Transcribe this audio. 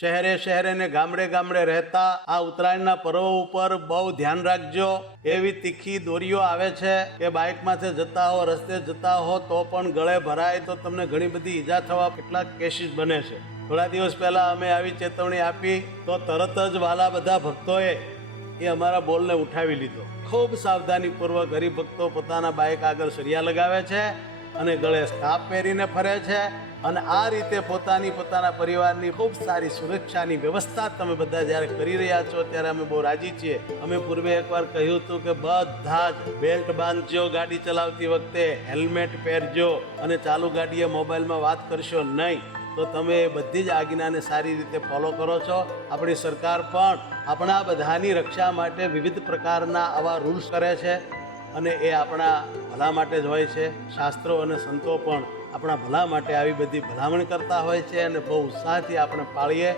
શહેરે શહેરે ને ગામડે ગામડે રહેતા આ ઉત્તરાયણના પર્વ ઉપર બહુ ધ્યાન રાખજો। એવી તીખી દોરીઓ આવે છે કે બાઇકમાંથી જતા હો, રસ્તે જતા હો તો પણ ગળે ભરાય તો તમને ઘણી બધી ઈજા થવા કેટલાક કેસીસ બને છે। થોડા દિવસ પહેલા અમે આવી ચેતવણી આપી તો તરત જ વાલા બધા ભક્તોએ એ અમારા બોલને ઉઠાવી લીધો। ખૂબ સાવધાનીપૂર્વક ગરીબ ભક્તો પોતાના બાઇક આગળ સળિયા લગાવે છે અને ગળે સ્કાર્ફ પહેરીને ફરે છે અને આ રીતે પોતાના પરિવારની ખૂબ સારી સુરક્ષાની વ્યવસ્થા તમે બધા જ્યારે કરી રહ્યા છો ત્યારે અમે બહુ રાજી છીએ। અમે પૂર્વે એકવાર કહ્યું હતું કે બધા જ બેલ્ટ બાંધજો, ગાડી ચલાવતી વખતે હેલ્મેટ પહેરજો અને ચાલુ ગાડીએ મોબાઈલમાં વાત કરશો નહીં। તો તમે બધી જ આજ્ઞાને સારી રીતે ફોલો કરો છો। આપણી સરકાર પણ આપણા બધાની રક્ષા માટે વિવિધ પ્રકારના આવા રૂલ્સ કરે છે અને એ આપણા ભલા માટે જ હોય છે। શાસ્ત્રો અને સંતો પણ આપણા ભલા માટે આવી બધી ભલામણ કરતા હોય છે અને બહુ ઉત્સાહથી આપણે પાળીએ